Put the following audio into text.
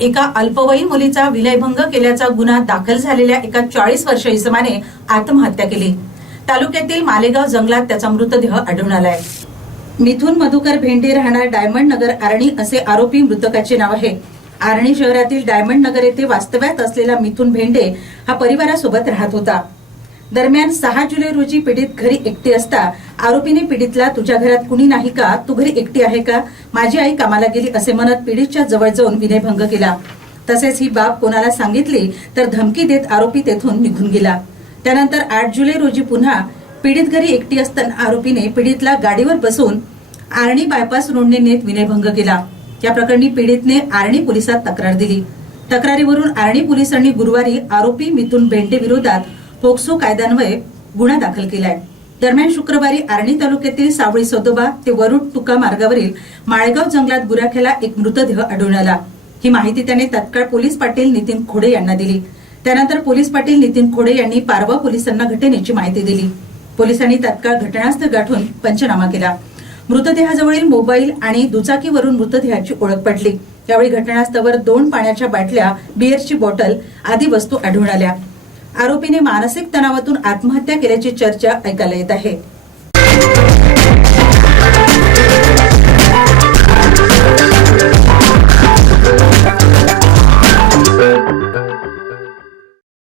एका अल्पवयीन मुलीचा विलयभंग केल्याचा गुन्हा दाखल झालेल्या एका चाळीस वर्ष इसमाने आत्महत्या केली. तालुक्यातील मालेगाव जंगलात त्याचा मृतदेह आढळून आलाय. मिथुन मधुकर भेंडे राहणार डायमंड नगर आरणी असे आरोपी मृतकाचे नाव आहे. आरणी शहरातील डायमंड नगर येथे वास्तव्यात असलेला मिथुन भेंडे हा परिवारासोबत राहत होता. दरम्यान सहा जुलै रोजी पीडित घरी एकटी असता आरोपीने पीडितला तुझ्या घरात कुणी नाही का? तू घरी एकटी आहे का? माझी आई कामाला गेली असे म्हणत पीडितच्या जवळ जाऊन विनयभंग केला. तसेच ही बाब कोणाला सांगितली तर धमकी देत आरोपी तेथून निघून गेला. त्यानंतर आठ जुलै रोजी पुन्हा पीडित घरी एकटी असताना आरोपीने पीडितला गाडीवर बसून आर्णी बायपास रोडने नेत विनयभंग केला. या प्रकरणी पीडितने आर्णी पोलिसात तक्रार दिली. तक्रारीवरून आर्णी पोलिसांनी गुरुवारी आरोपी मिथुन बेंटे विरोधात पोक्सो कायद्यान्वये गुन्हा दाखल केलाय. दरम्यान शुक्रवारी आर्णी तालुक्यातील सावळी सदोबा ते वरुड तुका मार्गावरील माळेगाव जंगलात गुराख्याला एक मृतदेह आढळून आला. ही माहिती त्याने तत्काळ पोलीस पाटील नितीन खोडे यांना दिली. त्यानंतर पोलीस पाटील नितीन खोडे यांनी पारवा पोलिसांना घटनेची माहिती दिली. पोलिसांनी तत्काळ घटनास्थळ गाठून पंचनामा केला. मृतदेहाजवळील मोबाईल आणि दुचाकीवरून मृतदेहाची ओळख पडली यावेळी घटनास्थळावर दोन पाण्याच्या बाटल्या बिअरची बॉटल आदी वस्तू आढळून आल्या. आरोपीने मानसिक तणावातून आत्महत्या केल्याची चर्चा ऐकायला येत आहे.